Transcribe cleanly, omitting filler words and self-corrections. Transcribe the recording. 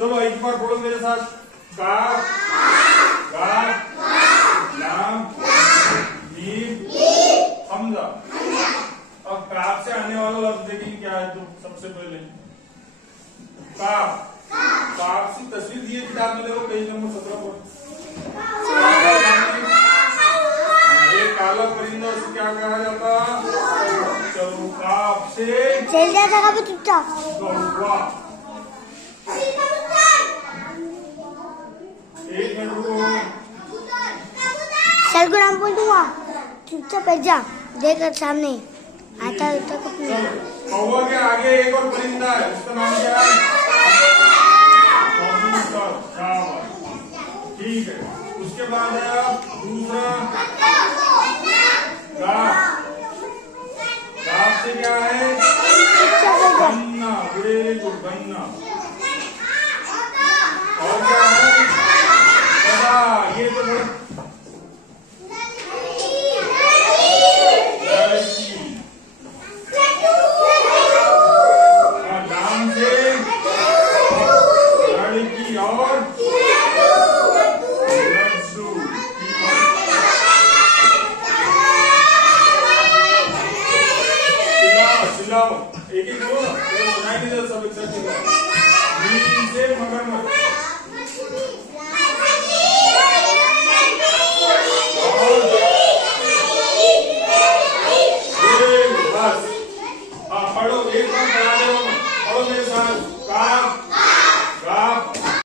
चलो एक बार बोलो मेरे साथ। काफ, गाफ, लाम, मीम, हमजा। अब काफ से आने वाला लफ्ज देखेंगे क्या है। तो सबसे पहले काफ। काफ से तस्वीर दी है किताब में, देखो पेज नंबर 17 पर। एक काला परिंदा, उसे क्या कहा जाता? चलो काफ से चल जाता कभी चुपचाप। कौवा। एक मिनट रुको। चल को नाम बोल दूंगा, चुपचाप बैठ जा, देख सामने आता है तो कौवा के आगे एक और परिंदा है, उसका नाम क्या है? कबूतर। ठीक है। उसके बाद है दूसरा गाफ। गाफ से क्या है? गन्ना। वेरी गुड, गन्ना। और क्या है? गधा। ये तो नाम से लड़की और लड्डू। चिल्लाओ, एक एक बोलो ना, सुनाई नहीं देता सब एक साथ चिल्लाओ। नीम से मगरमच्छ।